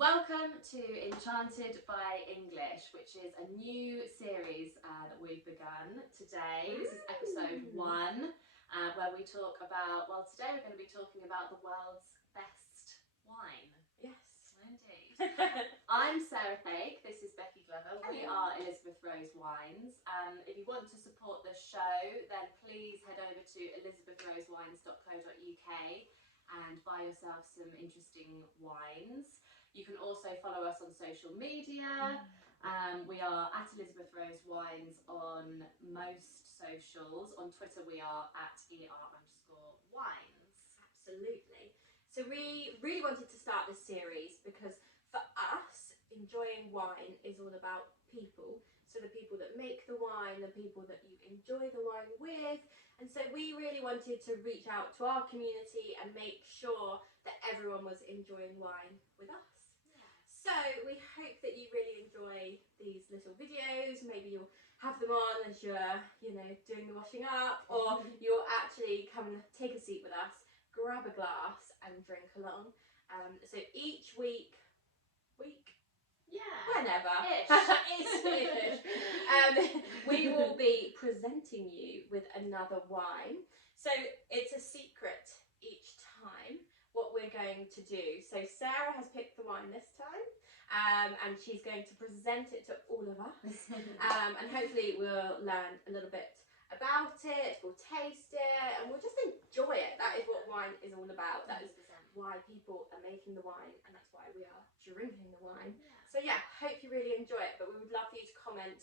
Welcome to Enchanted by English, which is a new series that we've begun today. This is episode 1, where we talk about, well, today we're going to be talking about the world's best wine. Yes. Indeed. I'm Sarah Fake, this is Becky Glover. We are Elizabeth Rose Wines. If you want to support the show, then please head over to elizabethrosewines.co.uk and buy yourself some interesting wines. You can also follow us on social media. We are at Elizabeth Rose Wines on most socials. On Twitter we are at ER_wines. Absolutely. So we really wanted to start this series because for us, enjoying wine is all about people. So the people that make the wine, the people that you enjoy the wine with. And so we really wanted to reach out to our community and make sure that everyone was enjoying wine with us. So we hope that you really enjoy these little videos. Maybe you'll have them on as you're, doing the washing up, or you'll actually come take a seat with us, grab a glass and drink along. So each week, whenever, ish. We will be presenting you with another wine. So it's a secret each time what we're going to do. So Sarah has picked the wine this time, and she's going to present it to all of us, and hopefully we'll learn a little bit about it, we'll taste it, and we'll just enjoy it. That is what wine is all about. That is why people are making the wine, and that's why we are drinking the wine. So yeah, hope you really enjoy it, but we would love for you to comment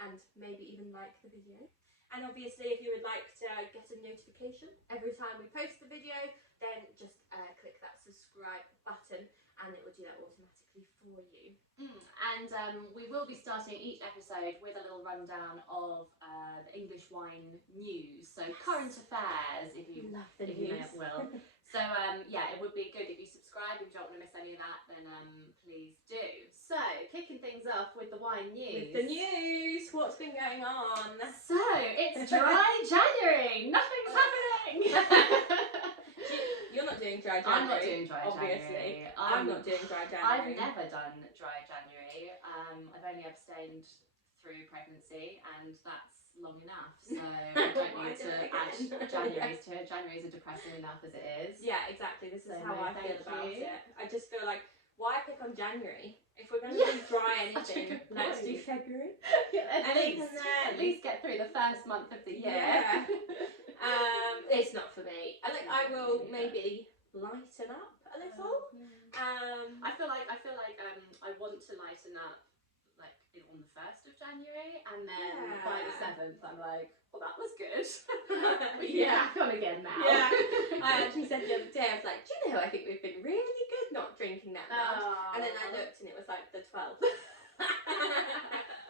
and maybe even like the video. And obviously, if you would like to get a notification every time we post the video, then just click that subscribe button and it will do that automatically for you. And we will be starting each episode with a little rundown of the English wine news. So current affairs, if you will. So yeah, it would be good if you subscribe. If you don't want to miss any of that, then please do. So kicking things off with the wine news. With the news, what's been going on? So it's dry January. Nothing's happening. You're not doing dry January. I'm not doing dry obviously. January. I'm not doing dry January. I've never done dry January. I've only abstained through pregnancy, and that's long enough. So I don't need to add January's to it. January's are depressing enough as it is. Yeah, exactly. This is So how no, I feel about thank you. it. I just feel like, why pick on January? If we're going to do dry Such a anything, good let's do point. February. At least get through the first month of the year. Yeah. It's not for me. I will maybe lighten up a little. I feel like I want to lighten up on the 1st of January, and then by the 7th I'm like, well, that was good. We're back on again now. Yeah. I actually said the other day, I was like, do you know, I think we've been really good not drinking that much. And then I looked and it was like the 12th.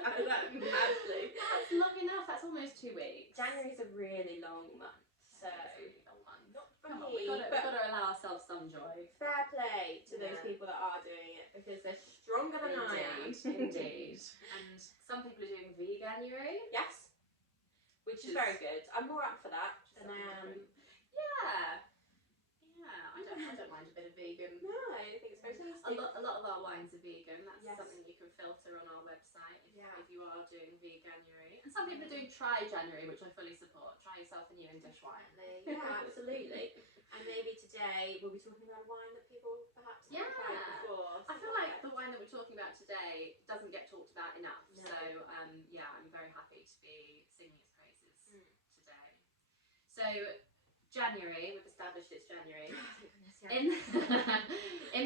I was like, madly. That's long enough. That's almost 2 weeks. January's a really long month, so not for Come on, me. we've got to allow ourselves some joy. Fair play to those people that are doing it, because they're stronger than I am. Indeed. And some people are doing veganuary. Yes, which is very good. I'm more up for that than I am. I don't mind a bit of vegan. No, I think it's very tasty. A lot of our wines are vegan. That's Yes. something you can filter on our website if you are doing veganuary. And some people are doing try-January, which I fully support. Try yourself a new English wine. Yeah, absolutely. And maybe today we'll be talking about a wine that people perhaps haven't tried before. I feel like the wine that we're talking about today doesn't get talked about enough. No. So I'm very happy to be singing its praises today. So January, we've established it's January. In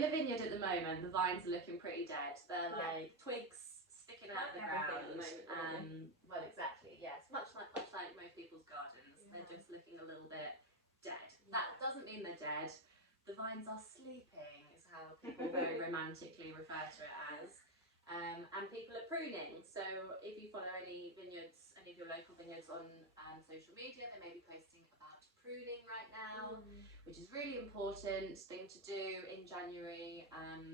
the vineyard at the moment, the vines are looking pretty dead. They're like twigs sticking out of the ground. At the moment, well, exactly. Yes, much like most people's gardens, they're just looking a little bit dead. That doesn't mean they're dead. The vines are sleeping, is how people very romantically refer to it as. And people are pruning. So if you follow any vineyards, any of your local vineyards on social media, they may be posting about pruning right now, which is really important thing to do in January,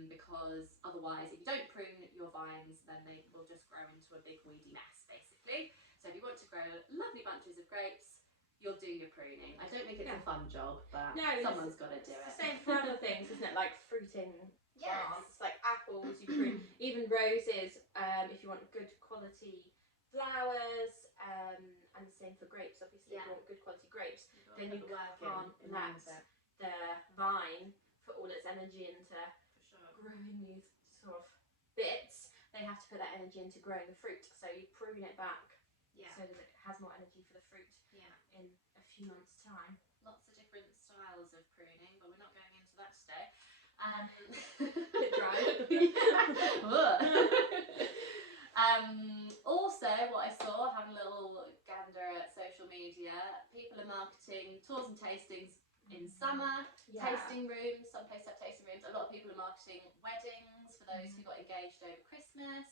because otherwise, if you don't prune your vines, then they will just grow into a big weedy mess, basically. So if you want to grow lovely bunches of grapes, you'll do your pruning. I don't think it's a fun job, but someone's got to do it. Same for other things, isn't it? Like fruiting plants. roses, if you want good quality flowers, and the same for grapes. Obviously, if you want good quality grapes, then you can't let the vine put all its energy into growing these sort of bits. They have to put that energy into growing the fruit. So you prune it back so that it has more energy for the fruit in a few months' time. Lots of different styles of pruning, but we're not going into that today. Bit dry. Also, what I saw, having a little gander at social media, people are marketing tours and tastings in summer, tasting rooms. Some places have tasting rooms. A lot of people are marketing weddings for those who got engaged over Christmas.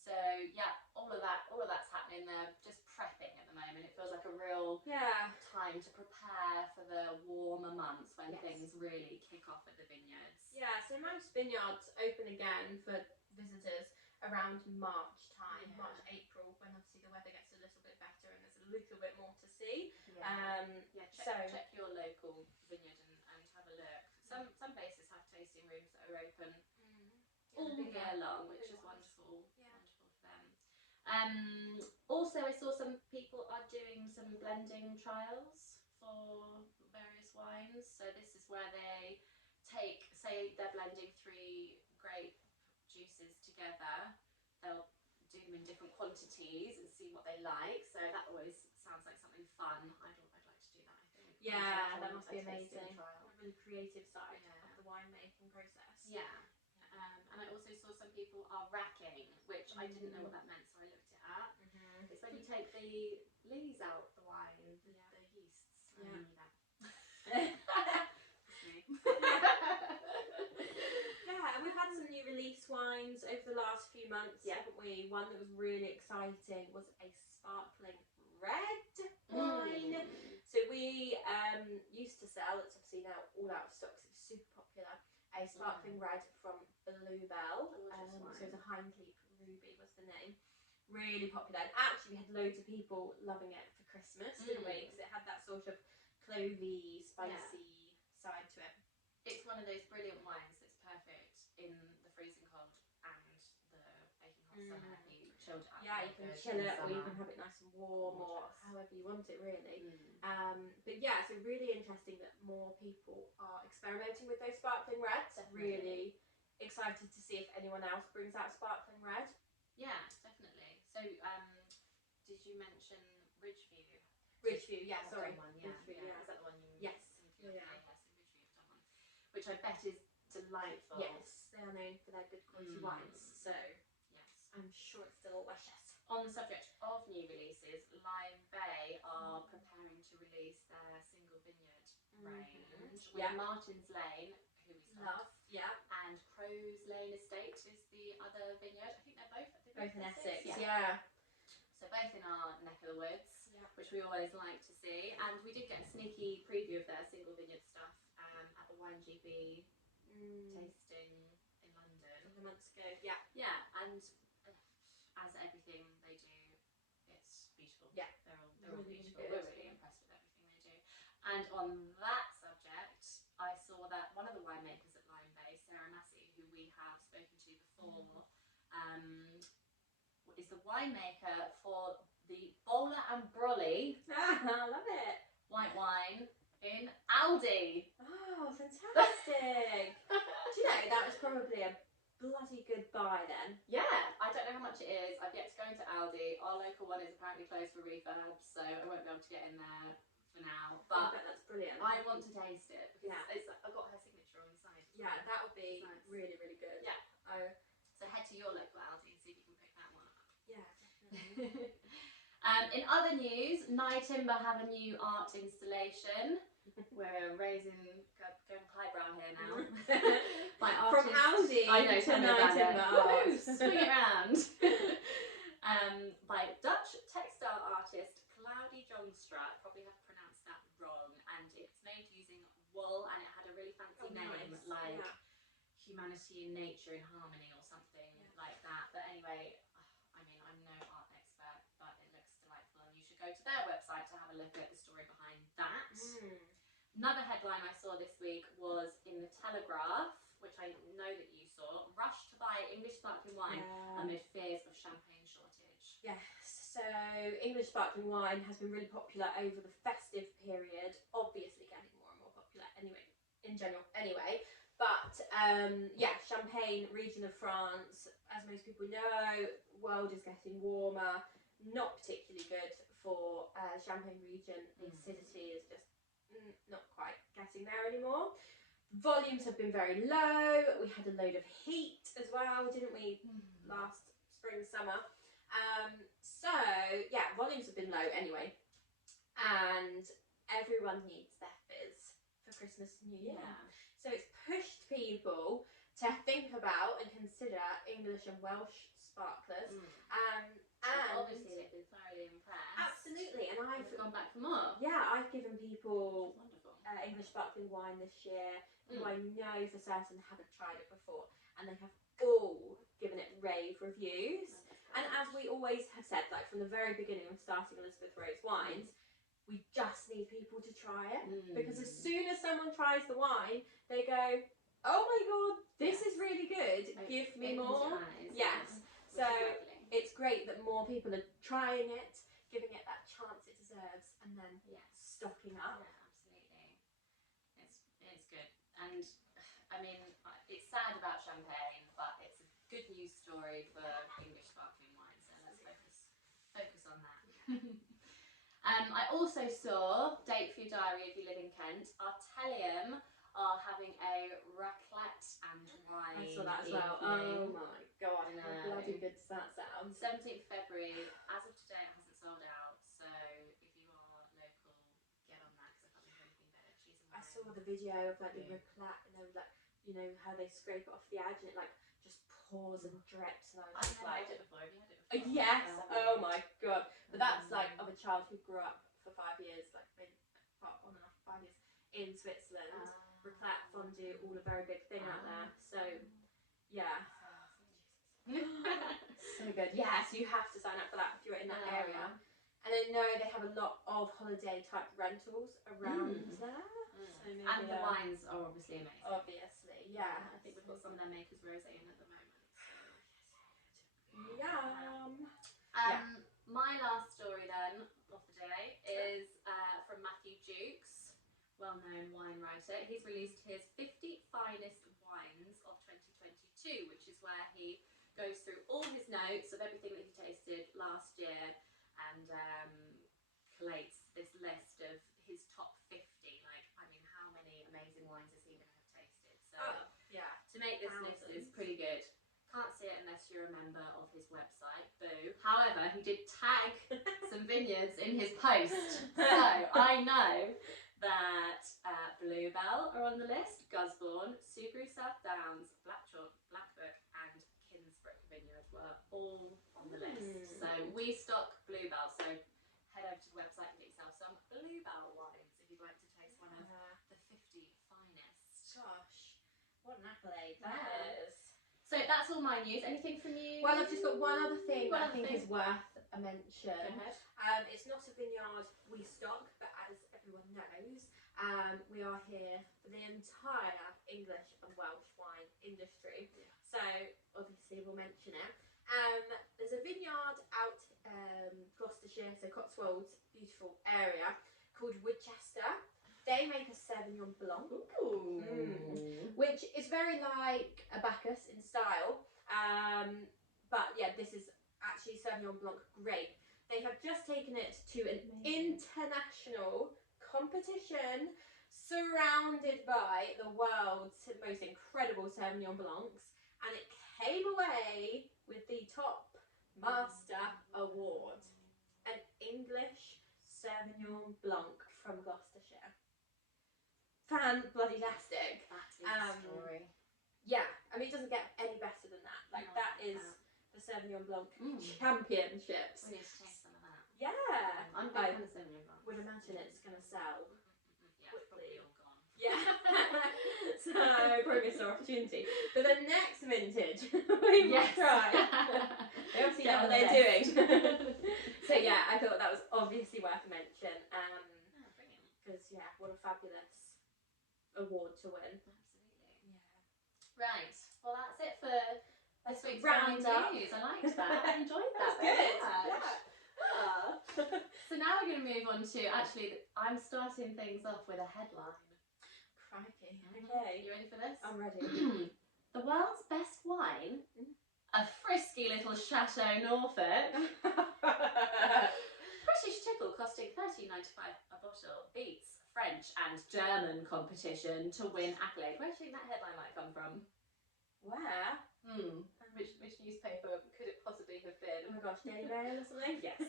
So yeah, all of that's happening. They're just prepping at the moment. It feels like a real time to prepare for the warmer months when things really kick off at the vineyards. Yeah, so most vineyards open again for visitors around March time, March, April, when obviously the weather gets a little bit better and there's a little bit more to see. Check your local vineyard and have a look. Some places have tasting rooms that are open all year long, which is wonderful. Wonderful for them. Also, I saw some people are doing some blending trials for various wines. So this is where they take, say they're blending 3 grape juices together. They'll do them in different quantities and see what they like. So that always sounds like something fun. I'd like to do that, I think. Yeah, that must be amazing. A really creative side of the winemaking process. Yeah. And I also saw some people are racking, which I didn't know what that meant, so I looked it up. It's when you take the lees out the wine, the yeasts. I knew that. And we've had some new release wines over the last few months, haven't we? One that was really exciting was a sparkling red wine. So we used to sell, it's obviously now all out of stock, so it's super popular, a sparkling red from Bluebell. So it's a Heimkeep Ruby was the name. Really popular. And actually we had loads of people loving it for Christmas, didn't we? Because it had that sort of clovey, spicy side to it. It's one of those brilliant wines that's perfect in the freezing cold and the baking hot summer. You chilled it up. Yeah, you can chill it, or you can have it nice and warm, or however you want it, really. But yeah, it's really interesting that more people are experimenting with those sparkling reds. Really excited to see if anyone else brings out sparkling red. Yeah, definitely. So, did you mention Ridgeview? Ridgeview, yeah, sorry. Ridgeview, Is that the one you? Yes. So Ridgeview have done one, which I bet is delightful. Yes, they are known for their good quality wines. So yes, I'm sure it's delicious. On the subject of new releases, Lime Bay are preparing to release their single vineyard range with Martin's Lane, who we love, and Crow's Lane Estate is the other vineyard. I think they're both in Essex. So both in our neck of the woods, which we always like to see. And we did get a sneaky preview of their single vineyard stuff at the Wine GB tasting in London a couple of months ago. Yeah, and as everything they do, it's beautiful. Yeah, they're all beautiful. We're really impressed with everything they do. And on that subject, I saw that one of the winemakers at Lime Bay, Sarah Massey, who we have spoken to before, is the winemaker for the Bowler and Brolly. I love it. White wine in Aldi. Oh, fantastic. Do you know, that was probably a bloody good buy then. Yeah, I don't know how much it is. I've yet to go into Aldi. Our local one is apparently closed for refurb, so I won't be able to get in there for now. But I bet that's brilliant. I want to taste it because I've got her signature on the side. Yeah, that would be really, really good. Yeah. So head to your local Aldi and see if you can pick that one up. Yeah, definitely. In other news, Nye Timber have a new art installation. We're going highbrow here now. By From Aldi to Nye Timber. Swing it around. By Dutch textile artist Cloudy Johnstraat. Probably have pronounced that wrong. And it's made using wool, and it had a really fancy name like Humanity and Nature in Harmony or something like that. But anyway, I mean, I'm no art expert, but it looks delightful, and you should go to their website to have a look at the story behind that. Another headline I saw this week was in the Telegraph, which I know that you saw. Rush to buy English sparkling wine. English sparkling wine has been really popular over the festive period, obviously getting more and more popular anyway, in general anyway. But yeah, Champagne region of France, as most people know, world is getting warmer, not particularly good for Champagne region. The acidity is just not quite getting there anymore. Volumes have been very low. We had a load of heat as well, didn't we, last spring, summer? So yeah, volumes have been low anyway, and everyone needs their fizz for Christmas and New Year. Yeah. So it's pushed people to think about and consider English and Welsh sparklers. And obviously they've been thoroughly impressed. Absolutely, and I've gone back for more. Yeah, I've given people Wonderful. English sparkling wine this year who I know for certain haven't tried it before, and they have all given it rave reviews. And as we always have said, like from the very beginning of starting Elizabeth Rose Wines, we just need people to try it, because as soon as someone tries the wine, they go, "Oh my god, this is really good. Give me more." Yes. So it's great that more people are trying it, giving it that chance it deserves, and then stocking up. Yeah, absolutely. It's good, and I mean, it's sad about Champagne, but it's a good news story for English sparkling wine. So let's focus on that. I also saw, date for your diary if you live in Kent, Artelium are having a raclette and wine. I saw that as well. evening. Oh my god, how bloody good does that sound? 17th February, as of today it hasn't sold out, so if you are local, get on that, because I can't think of anything better. Cheese and wine. I saw the video of like the raclette, and they were like, you know how they scrape it off the edge and it like just pours and drips, and I was just like, I've had it before. Have you had it before? yes, oh my god. But that's like of a child who grew up for 5 years, like on and off 5 years in Switzerland. Raclette, fondue, all a very big thing out there. So yeah. So good. Yes, you have to sign up for that if you're in that area. And I know they have a lot of holiday type rentals around there. So maybe and the wines are obviously amazing. Obviously, yeah. I think we've got some of their Maker's Rosé in at the moment. Yum. My last story then of the day is from Matthew Jukes, well-known wine writer. He's released his 50 finest wines of 2022, which is where he goes through all his notes of everything that he tasted last year and collates this list of his top 50. Like, I mean, how many amazing wines is he going to have tasted? So to make this list is pretty good. Can't see it unless you're a member of his website, boo. However, he did tag some vineyards in his post. So I know that Bluebell are on the list, Gusbourne, Subaru South Downs, Black Chalk, Blackbook and Kinsbrook Vineyard were all on the list. So we stock Bluebell, so head over to the website and get yourself some Bluebell wines if you'd like to taste one of the 50 finest. Gosh, what an accolade that is. So that's all my news. Anything from you? Well, I've just got one other thing that I think is worth a mention. Go ahead. It's not a vineyard we stock, but as everyone knows, we are here for the entire English and Welsh wine industry. So obviously we'll mention it. There's a vineyard out Gloucestershire, so Cotswolds, beautiful area, called Woodchester. They make a Sauvignon Blanc, which is very like a Bacchus in style. But yeah, this is actually Sauvignon Blanc grape. They have just taken it to an international competition surrounded by the world's most incredible Sauvignon Blancs, and it came away with the top master award, an English Sauvignon Blanc from Gloucestershire. Fan-bloody-tastic. That is a story. Yeah, I mean, it doesn't get any better than that. Like, that is the Sauvignon Blanc championships. We need to taste some of that. Yeah. I'm a big fan of Sauvignon Blanc. Would imagine it's going to sell yeah, it's probably all gone. Yeah. So, probably missed our opportunity. But the next vintage we will try. They obviously know what they're doing. So yeah, I thought that was obviously worth a mention. Brilliant. Because yeah, what a fabulous award to win. Absolutely. Yeah. Right. Well, that's it for this week's round up news. I liked that. I enjoyed that. That's good. Yeah. So now we're going to move on to, actually, I'm starting things off with a headline. Crikey. Okay. You ready for this? I'm ready. The world's best wine, a frisky little Chateau Norfolk. British tipple costing £13.95 a bottle beats French and German competition to win accolade. Where do you think that headline might come from? Where? Which newspaper could it possibly have been? Oh my gosh, Daily Mail or something? Yes.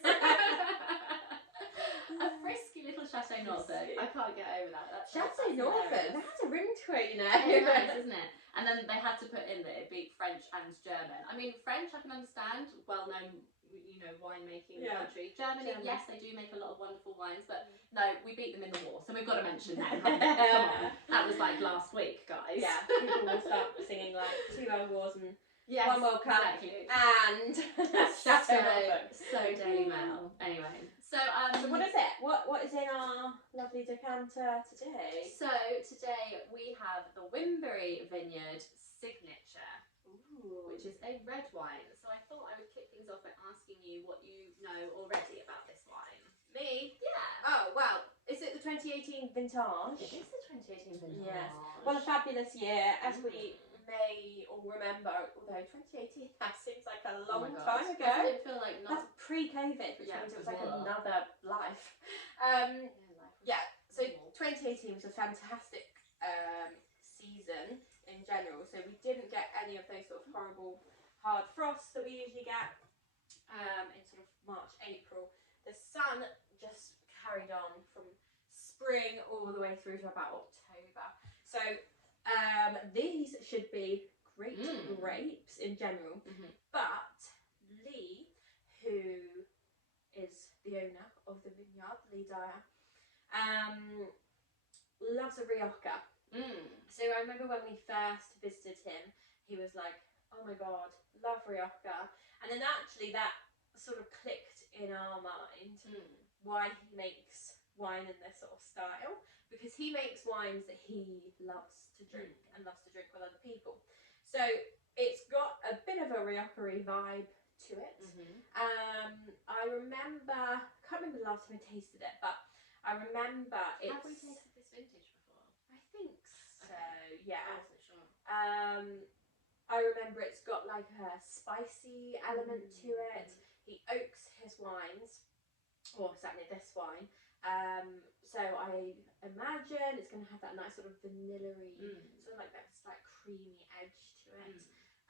A frisky little Chateau Norfolk. I can't get over that. That's Chateau Norfolk. That has a ring to it, you know. It's nice, isn't it? And then they had to put in that it beat French and German. I mean, French I can understand, well-known, you know, winemaking country. Germany, yes, they do make a lot of wonderful wines, but no, we beat them in the war, so we've got to mention them. Come on, that was like last week, guys. Yeah, people will start singing like 2 World Wars and yes, 1 World Cup exactly. and Chateau Norfolk. So Daily Mail. Anyway, so what is it? What is in our lovely decanter today? So today we have the Winbirri vineyard signature. Ooh. Which is a red wine. So I thought I would kick things off by asking you what you know already about this wine. Me? Yeah. Oh, well, is it the 2018 vintage? It is the 2018 vintage. Yes. Well, a fabulous year, as we may all remember, although 2018, that seems like a long time ago. Doesn't it feel like not... That's pre-COVID, which means it was like another life. So 2018 was a fantastic season in general, so we didn't get any of those sort of horrible hard frosts that we usually get in sort of March, April. The sun just carried on from spring all the way through to about October. So these should be great grapes in general, but Lee, who is the owner of the vineyard, Lee Dyer, loves a Rioja. So I remember when we first visited him, he was like, oh my god, love Rioja. And then actually that sort of clicked in our mind why he makes wine in this sort of style, because he makes wines that he loves to drink and loves to drink with other people. So it's got a bit of a Rioja vibe to it. I remember, I can't remember the last time I tasted it, but I remember it's... Have we tasted this vintage before? I think so, okay. yeah. I wasn't sure. I remember it's got like a spicy element to it. He oaks his wines, or certainly this wine. So I imagine it's going to have that nice sort of vanilla-y, sort of like that slight creamy edge to it.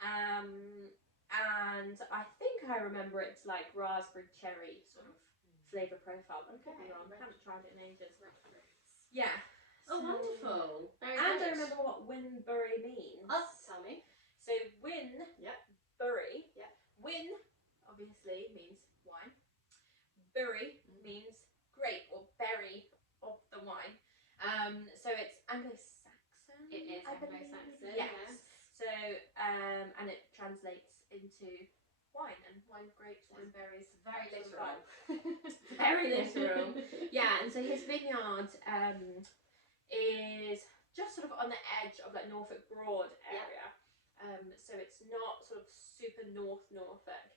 And I think I remember it's like raspberry cherry sort of flavour profile. I could be wrong. I haven't tried it in ages. Yeah. Oh, wonderful. Very and good. I remember what Winbirri means. Oh, tell me. So Winbirri. Yep. Win obviously means wine. Birri means grape or berry of the wine. So it's Anglo-Saxon. It is Anglo-Saxon. Yes. So and it translates into wine and wine grapes, wine berries. Very literal. Very literal. Yeah, and so his vineyard is just sort of on the edge of like Norfolk Broad area. So it's not sort of super North Norfolk.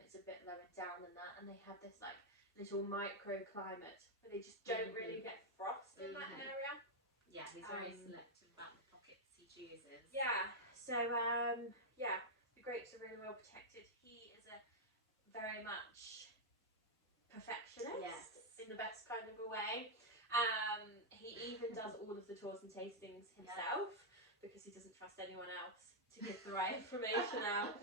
It's a bit lower down than that, and they have this like little microclimate where they just don't really get frost in that area. Yeah, he's very selective about the pockets he chooses. Yeah, so the grapes are really well protected. He is a very much perfectionist in the best kind of a way. He even does all of the tours and tastings himself because he doesn't trust anyone else to give the right information out.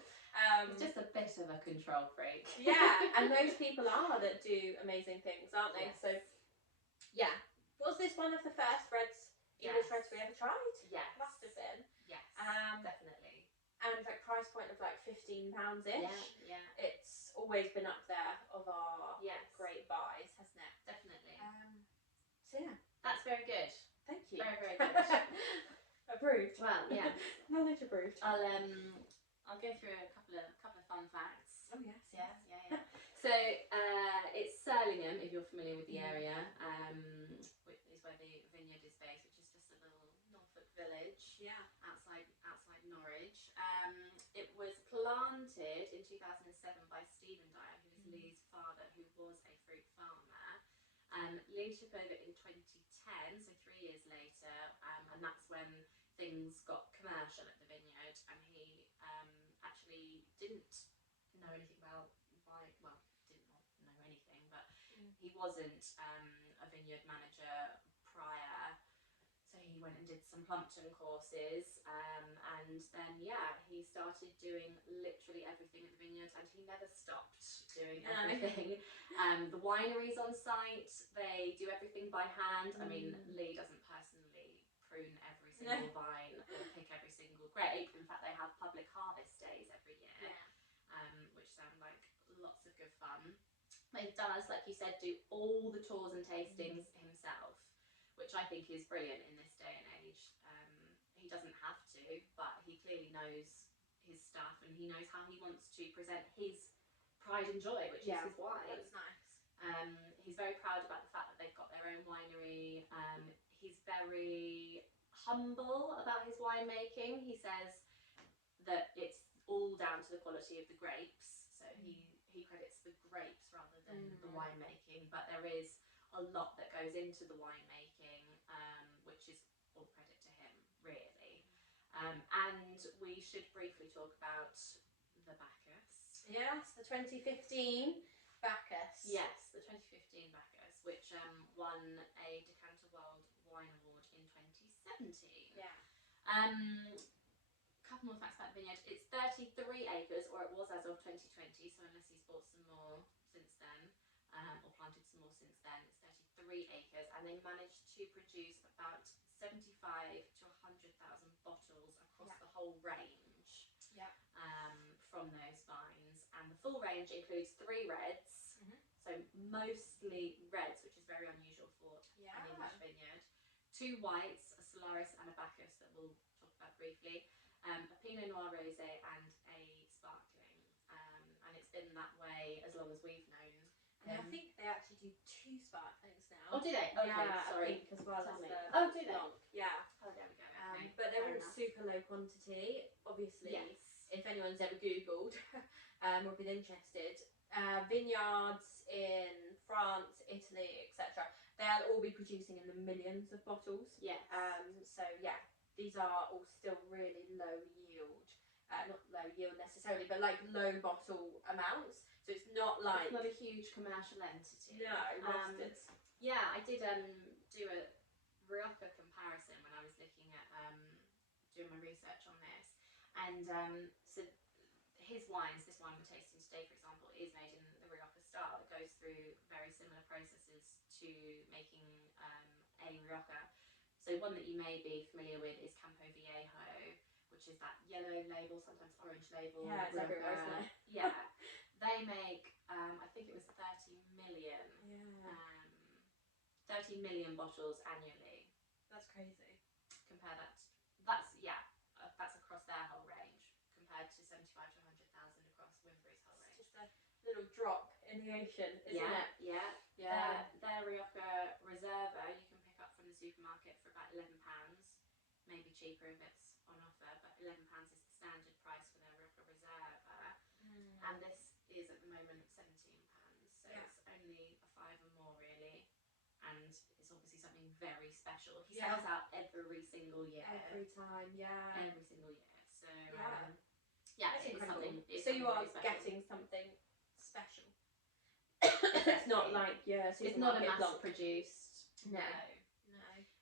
He's just a bit of a control freak. Yeah, and most people are that do amazing things, aren't they? Yes. So, yeah. Was this one of the first reds, English reds we ever tried? Yes. Must have been. Yes, definitely. And like price point of like £15-ish. Yeah. It's always been up there of our great buys, hasn't it? Definitely. So yeah. That's very good. Thank you. Very, very good. Approved. Well, yeah. Knowledge approved. I'll go through a couple of fun facts. Oh yes. Yeah. So it's Surlingham, if you're familiar with the area, which is where the vineyard is based, which is just a little Norfolk village. Yeah. Outside Norwich. It was planted in 2007 by Stephen Dyer, who was Lee's father, who was a fruit Lee took over in 2010, so 3 years later, and that's when things got commercial at the vineyard, and he actually didn't know anything about wine. Well, didn't know anything, but he wasn't a vineyard manager prior. So he went and did some Plumpton courses, and then he started doing literally everything at the vineyard, and he never stopped doing everything. The wineries on site, they do everything by hand. I mean, Lee doesn't personally prune every single vine or pick every single grape. In fact, they have public harvest days every year, which sound like lots of good fun. He does, like you said, do all the tours and tastings himself, which I think is brilliant in this day and age. He doesn't have to, but he clearly knows his stuff, and he knows how he wants to present his pride and joy, which is his wine. That's nice. He's very proud about the fact that they've got their own winery. He's very humble about his winemaking. He says that it's all down to the quality of the grapes, so he credits the grapes rather than the winemaking, but there is a lot that goes into the winemaking, which is all credit to him, really. And we should briefly talk about the Bacchus. Yes, the 2015 Bacchus. Yes, the 2015 Bacchus, which won a Decanter World Wine Award in 2017. Yeah. Couple more facts about the vineyard. It's 33 acres, or it was as of 2020, so unless he's bought some more since then, or planted some more since then, it's 33 acres, and they managed to produce about 75 to 100,000 bottles across the whole range from those vines. And the full range includes 3 reds, so mostly reds, which is very unusual for an English vineyard, 2 whites, a Solaris and a Bacchus that we'll talk about briefly, a Pinot Noir Rosé and a sparkling, and it's been that way as long as we've known. And I think they actually do 2 sparklings now. Oh, do they? Okay, sorry. I think as well as the oh, do they? Blanc. Yeah. Oh, there we go. Okay, but they're in enough. super low quantity. Obviously, Yes. if anyone's ever Googled or been interested, vineyards in France, Italy, etc., they'll all be producing in the millions of bottles. Yes. So these are all still really low yield. Not low yield necessarily, but like low bottle amounts. So it's not like... It's not a huge commercial entity. No, roasted. Yeah, I did do a Rioja comparison when I was looking at doing my research on this. And so his wines, this wine we're tasting today, for example, is made in the Rioja style. It goes through very similar processes to making a Rioja. So one that you may be familiar with is Campo Viejo, which is that yellow label, sometimes orange label. Yeah, it's everywhere, isn't it? Yeah. They make, I think it was 30 million. Yeah. 30 million bottles annually. That's crazy. Compare that's across their whole range, compared to 75 to 100,000 across Winbirri's whole range. Just a little drop in the ocean, isn't it? Yeah. Their Rioja Reserva you can pick up from the supermarket for about £11, maybe cheaper if it's on offer, but £11 is the standard price for their Rioja Reserva, and this is at the moment £17, so it's only a fiver more really, and it's obviously something very special. He sells out every single year. Every time, Every single year. So that's it's incredible. something. So you are getting something special. It's not like it's not a mass produced. No.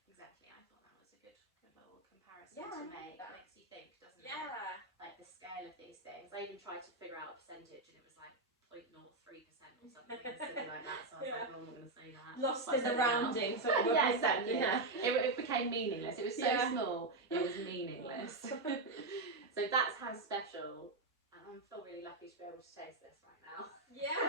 Exactly. I thought that was a good little comparison Yeah, to I make. like that. It makes you think, doesn't it? Yeah. Like the scale of these things. I even tried to figure out a percentage, and it was like 0.03% or something silly like that. So I was like, well, I'm not going to say that. Lost So I in the said it now. rounding, sort of. Yeah, exactly. Yeah. It became meaningless. It was so small, it was meaningless. So that's how special. And I feel really lucky to be able to taste this right now. Yeah.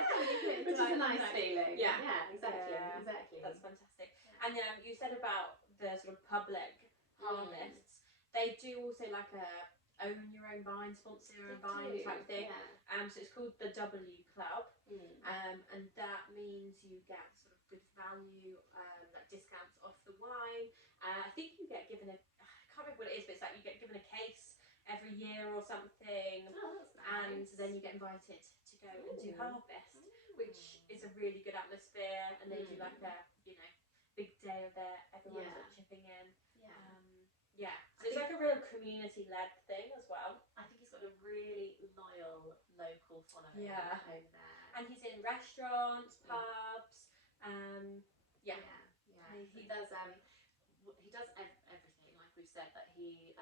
Which is a nice feeling. Yeah. Exactly. Yeah. Exactly. That's fantastic. And you said about the sort of public harvests. They do also like a own your own vine, sponsor your own vine type thing. Yeah. So it's called the W Club. Mm. And that means you get sort of good value, like discounts off the wine. I think you get given I can't remember what it is, but it's like you get given a case every year or something. Oh, that's nice. And then you get invited to go and do harvest, which is a really good atmosphere. And they do like a you know, big day of it. Everyone's Yeah. sort of chipping in. Yeah. So it's like a real community-led thing as well. I think he's got a really loyal local following Yeah. over there. And he's in restaurants, Mm. pubs. Yeah. He does. He does everything. Like we've said, that he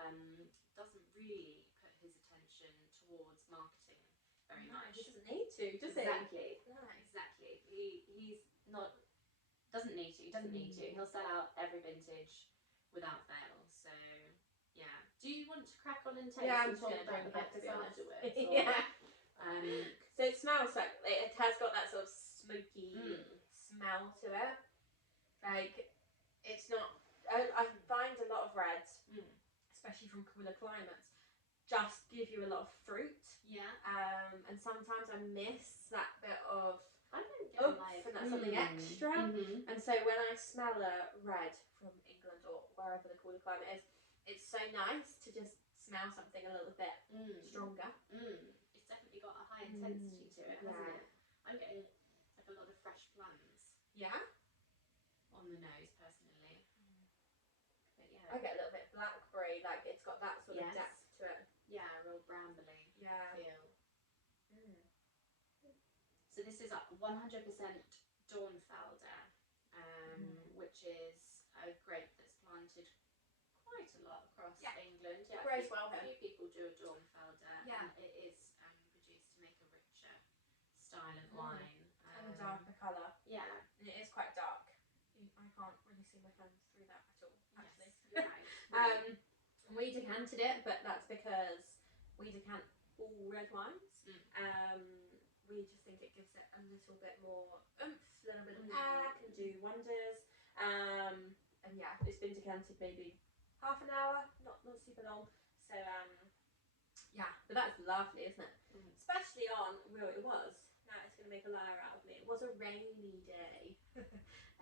doesn't really put his attention towards marketing very No, much. he doesn't need to, does he? Exactly. No. Exactly. He's not. Doesn't need to. He doesn't need to. He'll sell out every vintage without fail. So yeah. Do you want to crack on and taste Yeah, I'm and just talk gonna about drink the it, to be boxes honest. afterwards? Or, Yeah. So it smells like it has got that sort of smoky smell to it. Like it's not. I find a lot of reds, especially from cooler climates, just give you a lot of fruit. Yeah. And sometimes I miss that bit of I don't get oomph like and that something extra. And so when I smell a red from England or wherever the cooler climate is, it's so nice to just smell something a little bit stronger. It's definitely got a high intensity to it, hasn't Yeah. it? I'm getting like a lot of fresh plums Yeah. on the nose personally. But yeah. I get a little bit of blackberry, like it's got that sort of Yes. depth to it. Yeah, real brambly Yeah. feel. So this is 100% Dornfelder, which is a grape that's planted quite a lot across England. It grows well A here. few people do a Dornfelder, Yeah. and it is produced to make a richer style of wine. And a darker colour. Yeah. And it is quite dark. I can't really see my hands through that at all, actually. Yes, right. We decanted it, but that's because we decant all red wines. We just think it gives it a little bit more oomph, a little bit of air, can do wonders. And yeah, it's been decanted maybe half an hour, not super long. So yeah, but that's lovely, isn't it? Especially on, well, it was. Now it's going to make a liar out of me. It was a rainy day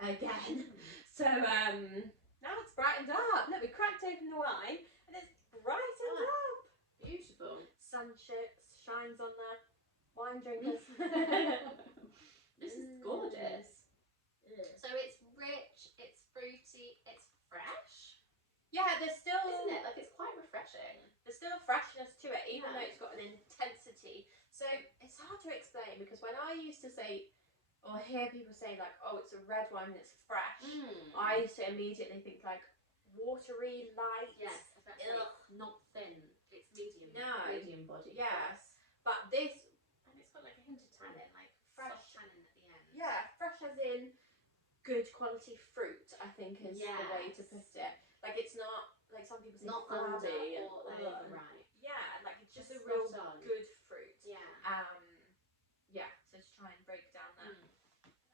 again. So now it's brightened up. Look, we cracked open the wine and it's brightened up. Beautiful. Sun shines on the wine drinkers. This is gorgeous. So it's rich, it's fruity, it's fresh. Yeah, there's still, isn't it? Like it's quite refreshing. There's still a freshness to it, even though it's got an intensity. So it's hard to explain because when I used to say, or hear people say like, oh, it's a red wine and it's fresh, I used to immediately think like watery, light. Yes, not thin. It's medium. No. Medium body. Yes. But this, and it's got like a hint of tannin, like fresh tannin at the end. Yeah, fresh as in good quality fruit, I think is the way to put it. Like it's not, like some people say not flabby or overripe. Yeah, like it's just a Spot real on. good fruit. Yeah. Yeah, so to try and break down that.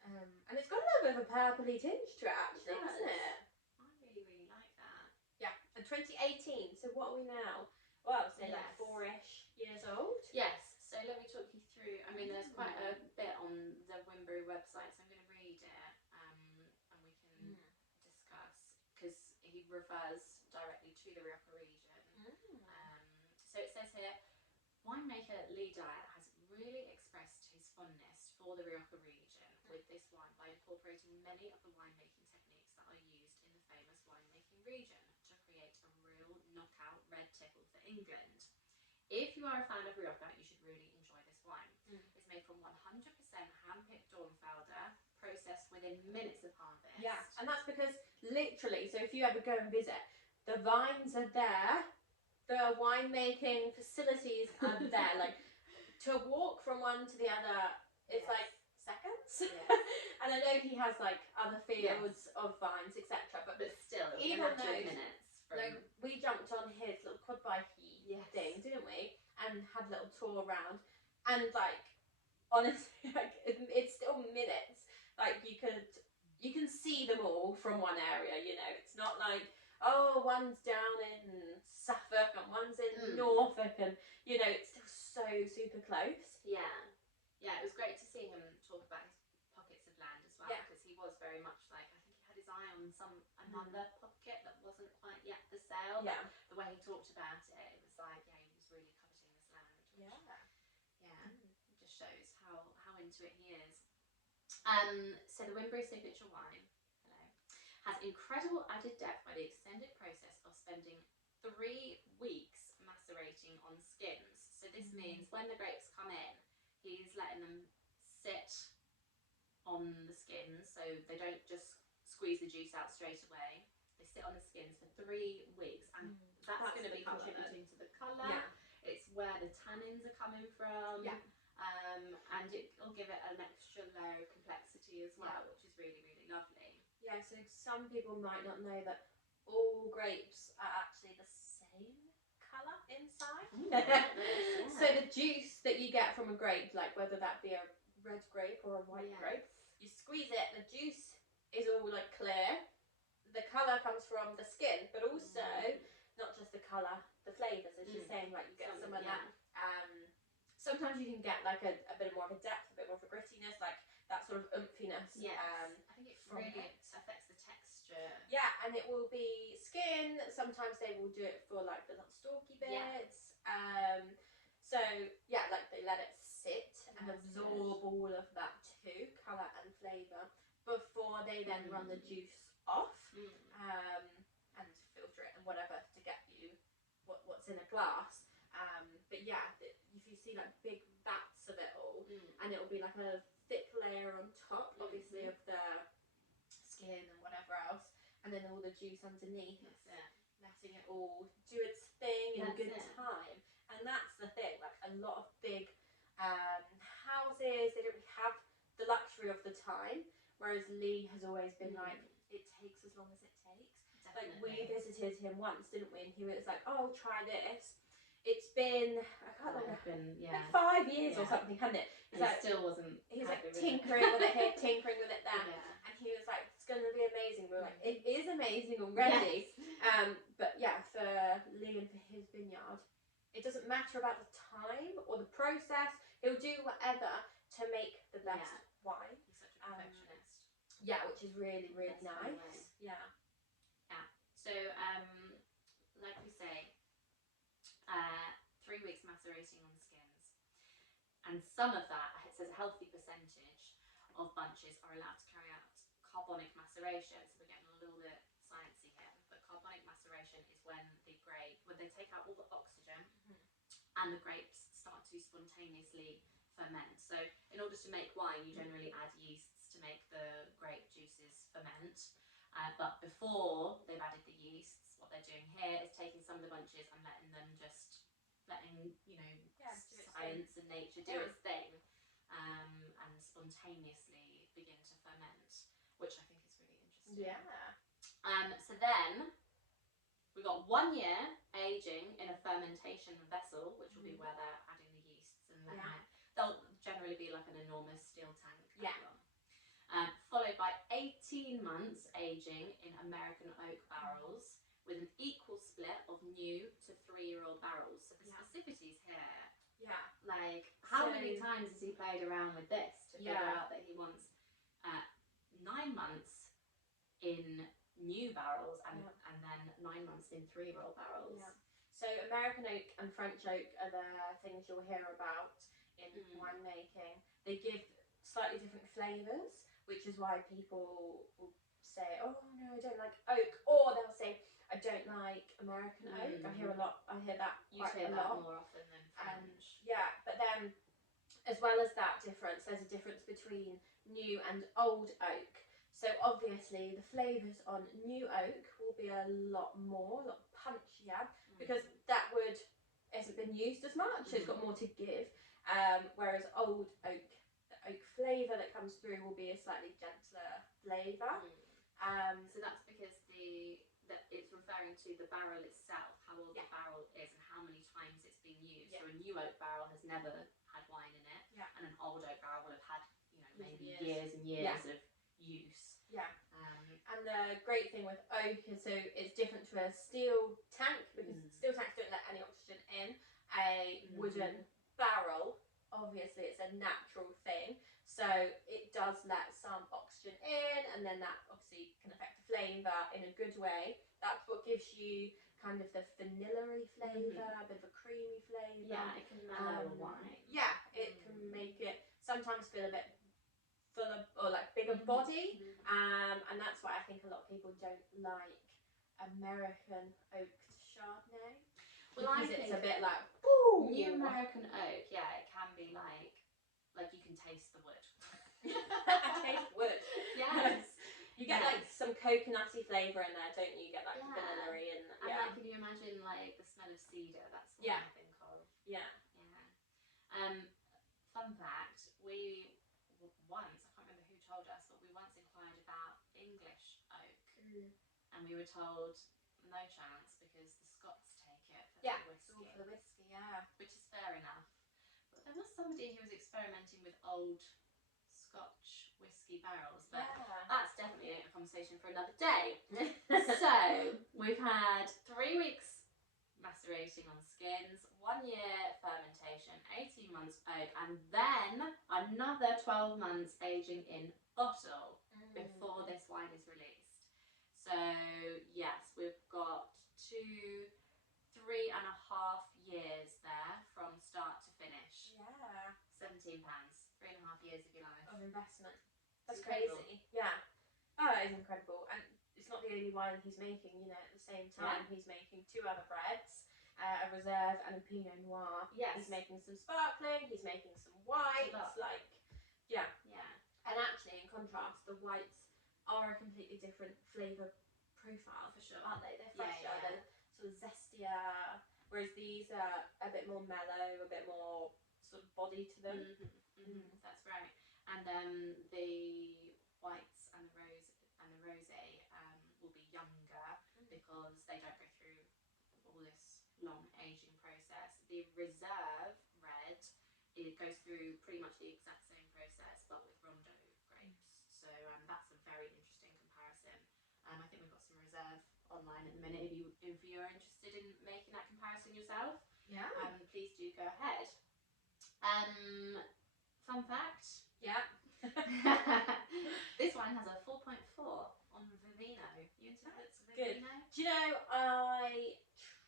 And it's got a little bit of a purpley tinge to it actually, hasn't it? I really, really like that. Yeah, and 2018, so what are we now? Well, say like Yes. 4-ish years old. Yes, so let me talk you through, I mean there's quite a bit on the Winbirri website, so I'm going to read it and we can discuss, because he refers directly to the Rioja region. So it says here, winemaker Lee Dyer has really expressed his fondness for the Rioja region with this wine by incorporating many of the winemaking techniques that are used in the famous winemaking region to create a real knockout red tipple for England. If you are a fan of Rioja, you should really enjoy this wine. It's made from 100% hand-picked Dornfelder, processed within minutes of harvest. Yeah, and that's because literally, so if you ever go and visit, the vines are there, the winemaking facilities are there. Like to walk from one to the other, it's like seconds. And I know he has like other fields of vines, etc. But still, even those minutes. Like we jumped on his little quad bike thing, didn't we? And had a little tour around, and like honestly, like it's still minutes. Like you can see them all from one area. You know, it's not like, oh, one's down in Suffolk and one's in Norfolk, and you know, it's still so super close. Yeah, it was great to see him talk about his pockets of land as well, because he was very much like, I think he had his eye on another pocket that wasn't quite yet for sale. Yeah. But the way he talked about it, it was like, he was really coveting this land. It just shows how into it he is. So the Winbirri signature wine, has incredible added depth by the extended process of spending 3 weeks macerating on skins. So this means when the grapes come in, he's letting them sit on the skins, so they don't just squeeze the juice out straight away. They sit on the skins for 3 weeks, and that's going to be contributing to the colour. Yeah. It's where the tannins are coming from. Yeah. And it'll give it an extra layer of complexity as well, which is really, really lovely. Yeah, so some people might not know that all grapes are actually the same colour inside. So the juice that you get from a grape, like whether that be a red grape or a white grape, you squeeze it, the juice is all like clear. The colour comes from the skin, but also not just the colour, the flavours, as you're saying, like you get some of that. Sometimes you can get like a bit more of a depth, a bit more of a grittiness, like that sort of oomphiness. Yes. I think it really affects the texture. Yeah, and it will be skin. Sometimes they will do it for like the little stalky bits. So yeah, like they let it sit and absorb all of that too, colour and flavour, before they then run the juice off and filter it and whatever to get you what's in a glass. But yeah, if you see like big vats of it all, and it will be like a thick layer on top, obviously, of the skin and whatever else, and then all the juice underneath, letting it all do its thing in good time. And that's the thing, like a lot of big houses, they don't really have the luxury of the time, whereas Lee has always been like, it takes as long as it takes. Like we visited him once, didn't we? And he was like, oh, try this. It's been, I can't remember, like 5 years or something, hadn't it? He still wasn't. He's like tinkering with it here, tinkering with it there, and he was like, "It's going to be amazing." We were like, "It is amazing already." But yeah, for Lee and for his vineyard, it doesn't matter about the time or the process. He'll do whatever to make the best wine. He's such a perfectionist. Yeah, which is really, really nice. Yeah. So, like we say, 3 weeks macerating on the skins, and some of that, it says a healthy percentage of bunches are allowed to carry out carbonic maceration. So we're getting a little bit sciencey here, but carbonic maceration is when they take out all the oxygen and the grapes start to spontaneously ferment. So in order to make wine, you generally add yeasts to make the grape juices ferment. But before they've added the yeasts, what they're doing here is taking some of the bunches and letting science and nature do its thing, and spontaneously begin to ferment, which I think is really interesting. So then we've got 1 year aging in a fermentation vessel, which will be where they're adding the yeasts and letting it. They'll generally be like an enormous steel tank. Followed by 18 months aging in American oak barrels, with an equal split of new to 3-year-old barrels. So the specificities here. Like, how many times has he played around with this to figure out that he wants 9 months in new barrels and then 9 months in 3-year-old barrels? So American oak and French oak are the things you'll hear about in winemaking. They give slightly different flavours, which is why people will say, oh no, I don't like oak, or they'll say, I don't like American oak. I hear that quite a lot. More often than French. But then as well as that difference, there's a difference between new and old oak. So obviously the flavours on new oak will be a lot punchier, because that hasn't been used as much, so it's got more to give. Whereas old oak, the oak flavour that comes through will be a slightly gentler flavour. So that's because it's referring to the barrel itself, how old the barrel is and how many times it's been used. So a new oak barrel has never had wine in it, and an old oak barrel will have had, maybe years and years of use. And the great thing with oak is, so it's different to a steel tank, because steel tanks don't let any oxygen in. A wooden barrel, obviously it's a natural thing, so it does let some oxygen in, and then that obviously can affect the flavour in a good way. That's what gives you kind of the vanilla-y flavour, a bit of a creamy flavour. It can mellow wine. It can make it sometimes feel a bit fuller or like bigger body, and that's why I think a lot of people don't like American oaked Chardonnay. Well, Because it's a bit like, New American oak, yeah, it can be like you can taste the wood. I taste wood. Yes. You get like some coconutty flavour in there, don't you? You get like vanilla-y and like, can you imagine like the smell of cedar? That's what I think of. Yeah. Fun fact, we once, I can't remember who told us, but we once inquired about English oak, and we were told no chance because the Scots take it for the whiskey. All for the whiskey, which is fair enough. But there was somebody who was experimenting with old Scotch whiskey barrels, but that's definitely a conversation for another day. So we've had 3 weeks macerating on skins, 1 year fermentation, 18 months oak, and then another 12 months aging in bottle before this wine is released. So yes, we've got 3.5 years there from start to finish. £17, 3.5 years of your life. Of investment. That's crazy. Yeah. Oh, that is incredible. And it's not the only wine he's making, you know, at the same time he's making 2 other breads, a reserve and a Pinot Noir. Yes. He's making some sparkling, he's making some whites, And actually, in contrast, the whites are a completely different flavour profile, for sure, aren't they? They're fresher, they're sort of zestier, whereas these are a bit more mellow, a bit more sort of body to them. That's right. And the whites and the rosé will be younger because they don't go through all this long aging process. The reserve red, it goes through pretty much the exact same process but with Rondo grapes. So that's a very interesting comparison. I think we've got some reserve online at the minute if you're interested in making that comparison yourself. Please do go ahead. Fun fact. This wine has a 4.4 on Vivino. You into Vivino? Do you know, I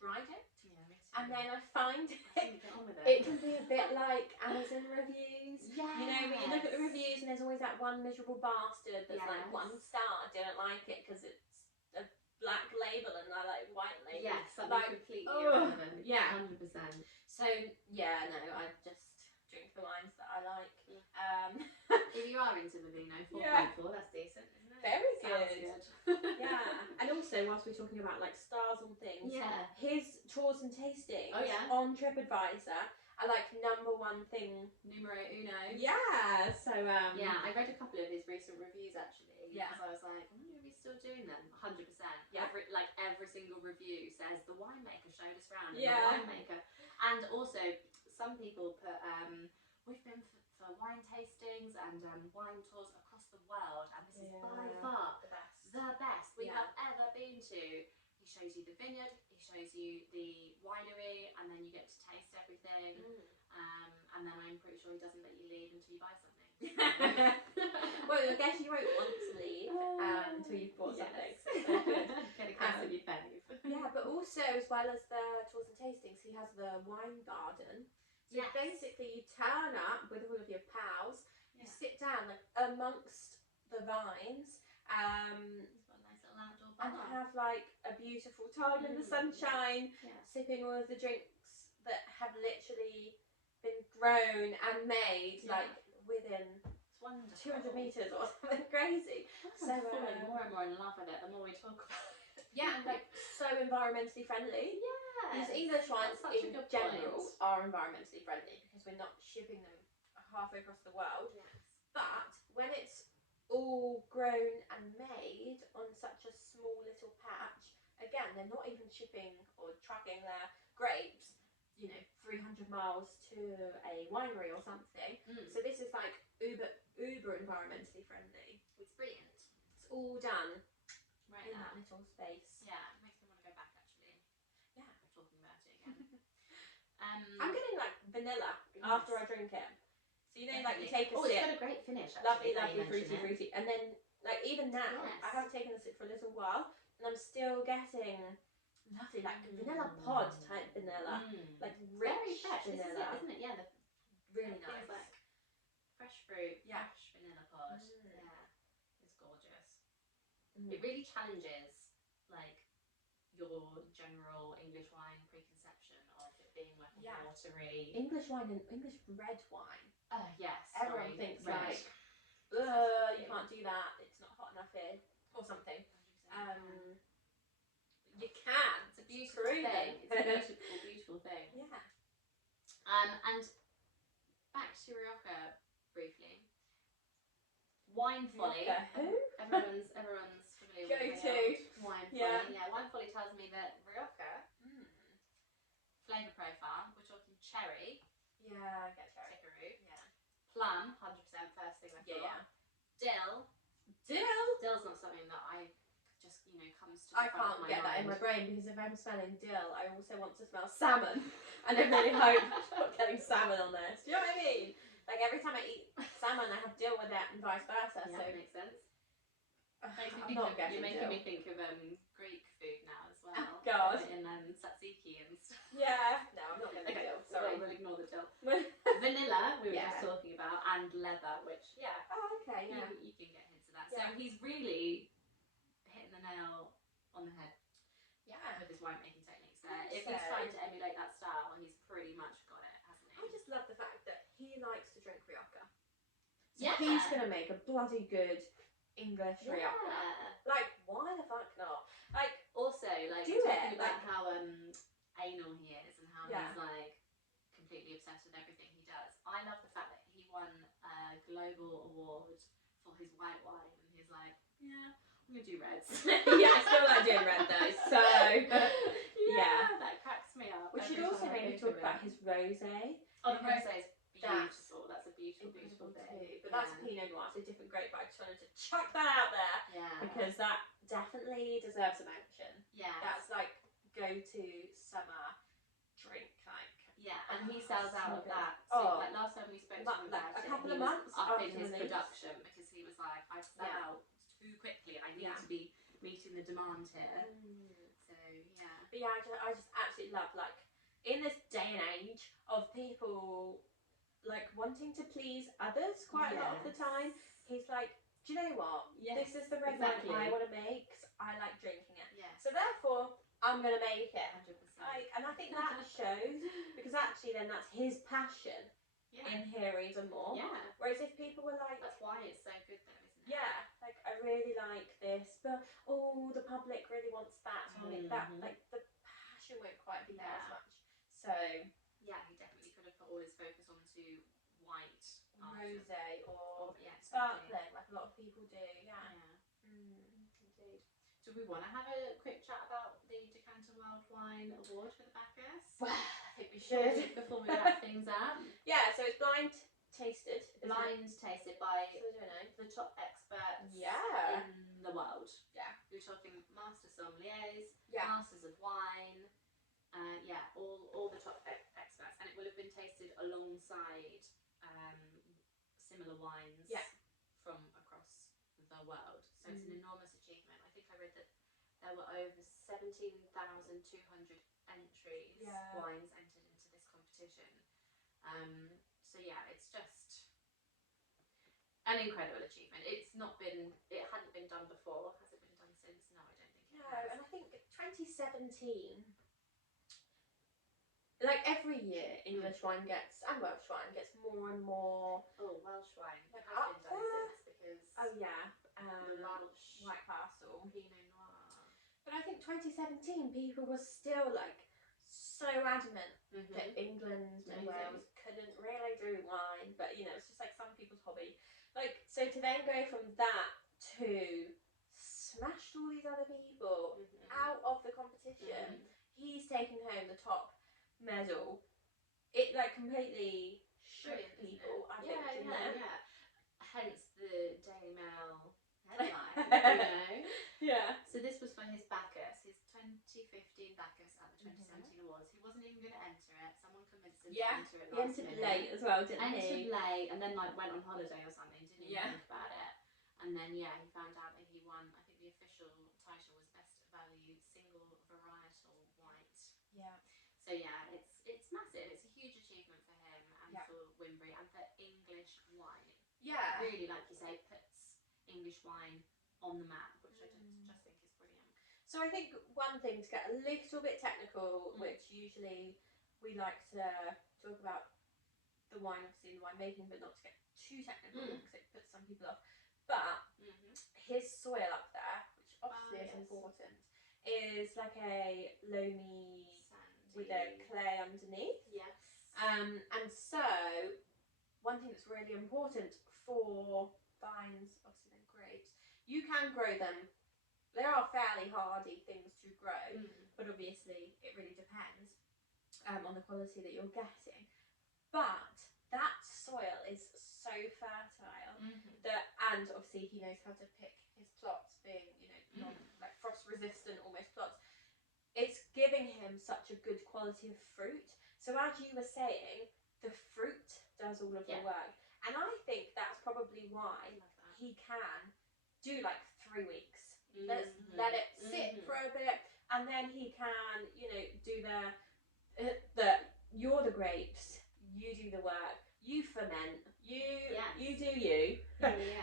tried it. Yeah, me too. And then I find it can be a bit like Amazon reviews. You know, when you look at the reviews and there's always that one miserable bastard that's like 1 star, didn't like it because it's a black label and I like white label. Yes, something like, completely irrelevant. 100%. So, I just drink the wines that I like. If you are into Vivino, 4.4, that's decent, isn't it? Very Sounds good. And also, whilst we're talking about like stars and things, his tours and tastings on TripAdvisor are like #1 thing, numero uno. So I read a couple of his recent reviews actually. Yeah. Because I was like, I wonder if he's still doing them. 100%. Yeah. Every single review says the winemaker showed us around. And the winemaker. And also, some people put we've been for wine tastings and wine tours across the world, and this is by far the best we have ever been to. He shows you the vineyard, he shows you the winery, and then you get to taste everything. And then I'm pretty sure he doesn't let you leave until you buy something. Well, I guess you won't want to leave until you've bought something. So good. Get a case of your fave. But also, as well as the tours and tastings, he has the wine garden. So basically, you turn up with all of your pals, you sit down like amongst the vines, He's got a nice little outdoor bar. and have like a beautiful time in the sunshine, sipping all of the drinks that have literally been grown and made like within 200 meters or something crazy. I'm falling more and more in love with it the more we talk about it. And like so environmentally friendly. These English wines in general are environmentally friendly because we're not shipping them halfway across the world. But when it's all grown and made on such a small little patch, again, they're not even shipping or trucking their grapes, 300 miles to a winery or something. So this is like uber environmentally friendly. It's brilliant. It's all done right in now. that little space. Yeah, it makes me want to go back actually. Yeah. We're talking about it again. I'm getting like vanilla after I drink it. So like you take a sip. It's got a great finish actually. Lovely, fruity. And then like even now, I haven't taken a sip for a little while and I'm still getting lovely like vanilla pod type vanilla. Like rich very fresh vanilla. Isn't it? Yeah, really nice. Like fresh fruit, fresh vanilla pod. Yeah, it's gorgeous. It really challenges like your general English wine preconception of it being like a watery English wine and English red wine. Yes. Everyone thinks red. like, you can't do that. It's not hot enough here, or something. 100% You can. It's a beautiful thing. It's a beautiful, beautiful thing. Yeah. And back to Rioja briefly. Wine Folly. Who? Everyone's familiar with Go-to. Wine Folly. Yeah. Yeah. Wine Folly tells me that Rioja flavour profile. We're talking cherry. Yeah, I get cherry. Chicory. Yeah. Plum. 100% first thing I thought. Yeah. Dill. Dill's not something that I just comes to. I can't get that in my brain because if I'm smelling dill, I also want to smell salmon, and I really hope I'm not getting salmon on this. Do you know what I mean? Like every time I eat salmon, I have dill with it, and vice versa. Yeah, so that makes sense. I'm not getting You're making dill. me think of Greek food now as well. Oh, God. In tzatziki and stuff. Yeah. No, I'm not getting dill. Sorry. We'll ignore the dill. Vanilla, we were just talking about, and leather, which Oh, okay. Yeah. you can get hints of that. Yeah. So he's really hitting the nail on the head. Yeah. With his winemaking techniques there. I If he's trying to emulate that style, he's pretty much got it, hasn't he? I just love the fact that he likes to drink Rioja. So Yeah. he's gonna make a bloody good English Rioja. Like, why the fuck not? Like, also, like, do talking it, about like- how anal he is and how Yeah. he's like completely obsessed with everything he does. I love the fact that he won a global award for his white wine, and he's like, yeah, I'm gonna do reds. yeah, I still like doing red though. So yeah. That cracks me up. We should every also time I maybe think talk of about it. his rosé. Oh, the rosé is That's beautiful. That's a beautiful, beautiful thing. But that's a Pinot Noir, so a different grape. But I just wanted to chuck that out there Yeah. because that definitely deserves a mention. Yeah. That's like go-to summer drink, like. Yeah, and he sells out of so good. that. So, Oh. like last time we spoke to him Like about a it, couple he of was months up in after his release. production because he was like, I sell out too quickly. I need to be meeting the demand here. So yeah. But yeah, I just absolutely love, like, in this day and age of people like wanting to please others quite a lot of the time, he's like, do you know what? Yes, This is the red exactly. wine I want to make because I like drinking it. Yeah. So therefore, I'm gonna make it. 100%. Like, and I think that shows because actually then that's his passion Yeah. in here even more. Yeah. Whereas if people were like, That's why it's so good though, isn't it? yeah, like I really like this, but the public really wants that. So I'll make that. Like the passion won't quite be there as much. So Yeah, he definitely could have put all his focus onto white rosé or exactly. sparkling, like a lot of people do. Yeah. Indeed. Do we want to have a quick chat about the Decanter Wild Wine Award for the Bacchus? Well, I think we should. Before we wrap things up. Yeah, so it's blind tasted. Blind tasted by So I don't know. the top experts Yeah. in the world. Yeah. We're talking master sommeliers, Yeah. masters of wine, all the top experts, and it will have been tasted alongside similar wines from across the world. So it's an enormous achievement. I think I read that there were over 17,200 entries, wines entered into this competition. So yeah, it's just an incredible achievement. It hadn't been done before. Has it been done since? No, I don't think it No, has. and I think 2017. Like every year, English wine gets and Welsh wine gets more and more. Oh, Welsh wine Like has been done since because the Welsh White Castle. Pinot Noir. But I think 2017, people were still like so adamant that England and Amazing. Wales couldn't really do wine, but it's just like some people's hobby. Like, so to then go from that to smashed all these other people out of the competition, he's taken home the top medal. It like completely shook people. I think, didn't it? Yeah. Hence the Daily Mail headline. Yeah. So this was for his Bacchus, his 2015 Bacchus at the 2017 awards. He wasn't even going to enter it. Someone convinced him to enter it He last entered minute. late as well, didn't he? Entered late and then like went on holiday or something. Didn't even think about it. And then he found out that he won. I think the official title was Best Value Single Varietal White. Yeah. So yeah, it's massive. It's a huge achievement for him and for Winbirri and for English wine. Yeah. Really, like you say, puts English wine on the map, which which I just think is brilliant. So I think one thing to get a little bit technical, which usually we like to talk about the wine, obviously the winemaking, but not to get too technical because it puts some people off. But his soil up there, which obviously is important, is like a loamy Sandy. with a clay underneath. Yes. And so one thing that's really important for vines, obviously then grapes, you can grow them. They are fairly hardy things to grow, but obviously it really depends on the quality that you're getting. But that soil is so fertile that, and obviously he knows how to pick his plots, being, you know, non, like frost resistant almost plots. It's giving him such a good quality of fruit. So as you were saying, the fruit does all of the work. And I think that's probably why he can do like 3 weeks. Let's let it sit for a bit, and then he can, you know, do you're the grapes, you do the work, you ferment, you do you.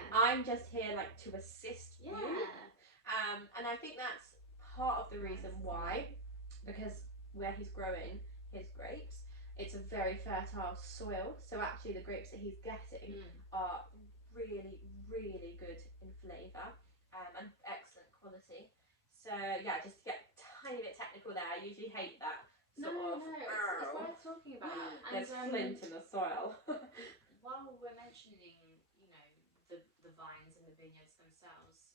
I'm just here like to assist you. And I think that's part of the reason why, because where he's growing his grapes, it's a very fertile soil. So actually the grapes that he's getting are really, really good in flavour and excellent quality. So yeah, just to get a tiny bit technical there, I usually hate that sort of. It's worth talking about. And there's flint in the soil. While we're mentioning, you know, the vines and the vineyards themselves,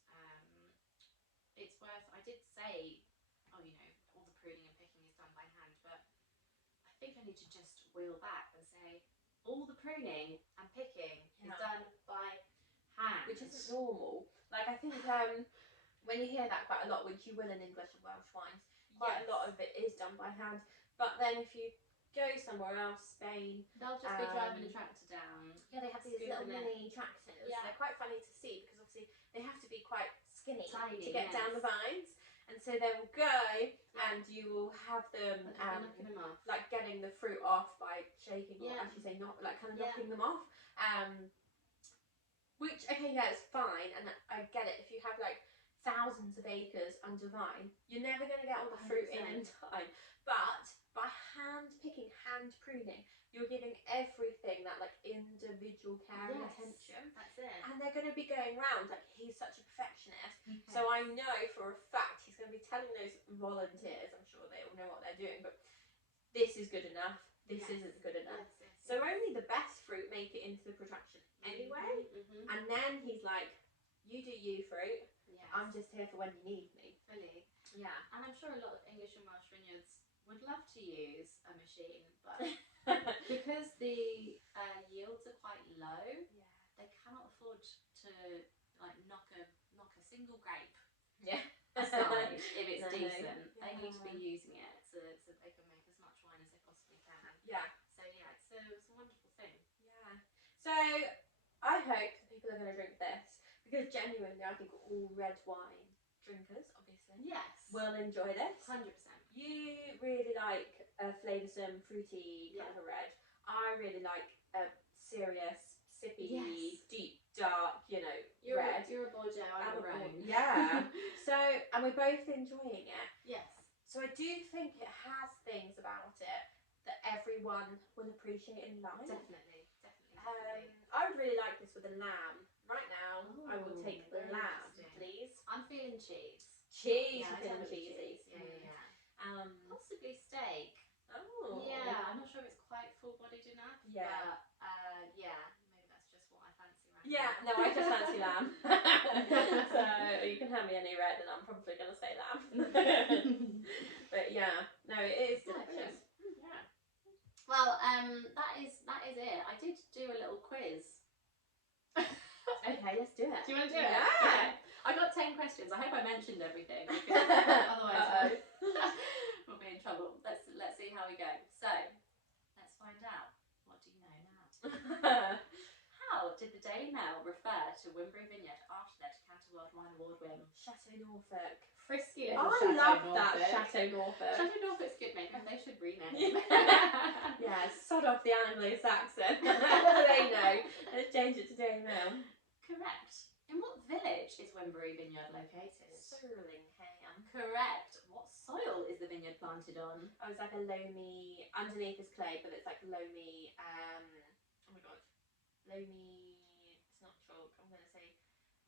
it's worth. I did say, oh, you know, all the pruning and picking is done by hand, but I think I need to just wheel back and say all the pruning and picking is done by hand, which isn't normal. Like I think when you hear that quite a lot, which you will in English and Welsh wines, quite a lot of it is done by hand. But then if you go somewhere else, Spain, they'll just be driving a tractor down. Yeah, they have these little mini tractors. Yeah. They're quite funny to see because obviously they have to be quite skinny to get down the vines. And so they will go and you will have them knocking them off. Like getting the fruit off by shaking or as you say, not like kind of knocking them off. Which, okay, yeah, it's fine, and I get it. If you have like thousands of acres under vine, you're never going to get all the fruit in time. But by hand picking, hand pruning, you're giving everything that like individual care and attention. That's it. And they're going to be going round, like he's such a perfectionist. So I know for a fact he's going to be telling those volunteers, I'm sure they all know what they're doing, but this is good enough, this isn't good enough. So only the best fruit make it into the production anyway. And then he's like, you do you, fruit. I'm just here for when you need me. Fully. Yeah. And I'm sure a lot of English and Welsh vineyards would love to use a machine, but because the yields are quite low, they cannot afford to like knock a single grape aside if it's decent. They need to be using it so they can make as much wine as they possibly can. So yeah, it's a wonderful thing. So I hope that people are going to drink this, because genuinely I think all red wine drinkers, obviously, will enjoy this. 100%. You really like a flavoursome, fruity kind of a red. I really like a serious, sippy, deep, dark, you know, red. You're a Bordeaux, I'm a Rhone. Yeah. So, and we're both enjoying it. Yes. So I do think it has things about it that everyone will appreciate in life. Definitely. I would really like this with a lamb. Right now, I will take the lamb, please. I'm feeling cheese. Cheese, you're feeling cheesy. Yeah. Possibly steak. Oh. Yeah, I'm not sure if it's quite full-bodied enough. Yeah. But maybe that's just what I fancy right now. Yeah, no, I just fancy lamb. So you can hand me any red and I'm probably going to say lamb. But yeah, no, it is delicious. Yeah. Well, that is it. I did do a little quiz. Okay, let's do it. Do you want to do it? Yeah. Okay. I got 10 questions. I hope I mentioned everything, because otherwise we'll be in trouble. Let's see how we go. So, let's find out. What do you know now? How did the Daily Mail refer to Winbirri Vineyard after their Decanter World Wine Award win? Chateau Norfolk. Frisky. I love that Chateau Norfolk. Chateau Norfolk's good, maybe they should rename. Yeah, sod off the Anglo-Saxon. They know. Let's change it to Daily Mail. Correct. In what village is Winbirri vineyard located? Surlingham. Correct. What soil is the vineyard planted on? Oh, it's like a loamy, underneath is clay, but it's like loamy, oh my god, loamy, it's not chalk, I'm going to say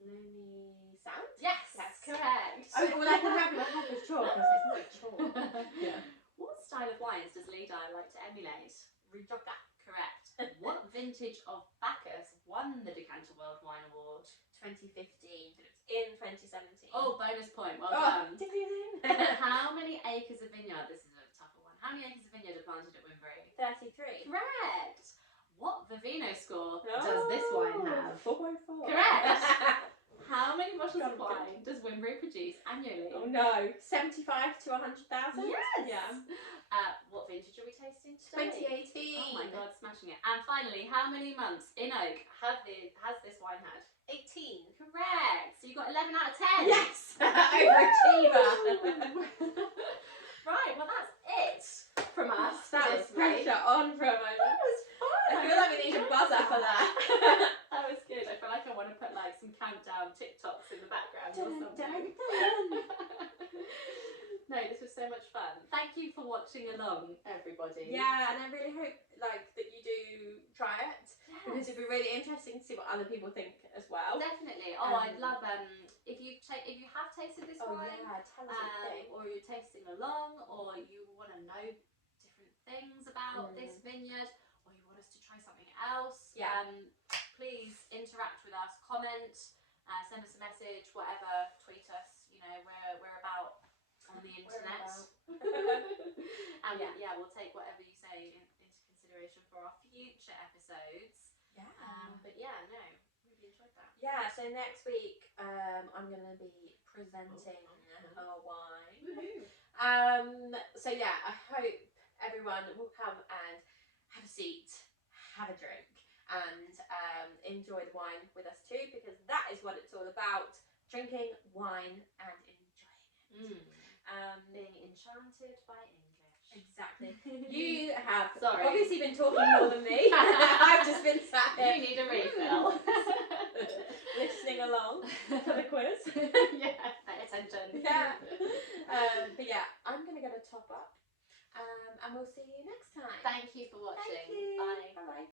loamy sand? Yes, Yes. correct. Oh, well, I can have my head with chalk, because it's not chalk. Yeah. What style of wines does Lidi like to emulate? Rioja. Correct. What vintage of Bacchus won the Decanter World Wine Award? 2015, but it's in 2017. Oh, bonus point. Well Oh, done. ding, ding, ding. How many acres of vineyard? This is a tougher one. How many acres of vineyard are planted at Winbirri? 33. Correct. What Vivino score does this wine have? 4.4. Correct. How many bottles of wine does Winbirri produce annually? Oh no, 75 to 100,000? Yes. Yeah. What vintage are we tasting today? 2018. Oh my god, smashing it. And finally, how many months in oak has this wine had? 18. Correct. So you got 11 out of 10. Yes! Overachiever. Right, well that's it from us. That was this week. pressure on for a moment. That was fun. I feel like we need a buzzer for that. That was good. I feel like I want to put like some countdown TikToks in the background or Dun, something. dun, dun. No, this was so much fun. Thank you for watching along, everybody. Yeah, and I really hope like that you do try it, because it'd be really interesting to see what other people think as well. Definitely. Oh, I'd love if you have tasted this wine, yeah, tell us what you think. or you're tasting along, or you want to know different things about this vineyard, or you want us to try something else. Yeah. Please interact with us, comment, send us a message, whatever, tweet us. You know, we're about on the internet. And yeah, we'll take whatever you say into consideration for our future episodes. Yeah. But yeah, no, really enjoyed that. Yeah, so next week I'm going to be presenting a wine. So yeah, I hope everyone will come and have a seat, have a drink, and enjoy the wine with us too, because that is what it's all about: drinking wine and enjoying it. Being enchanted by English. Exactly. You have Sorry. obviously been talking more than me. I've just been sat You here need a refill. listening along for the quiz. Yeah, pay attention. Yeah. But yeah, I'm going to get a top up. And we'll see you next time. Thank you for watching. Thank you. Bye. Bye-bye.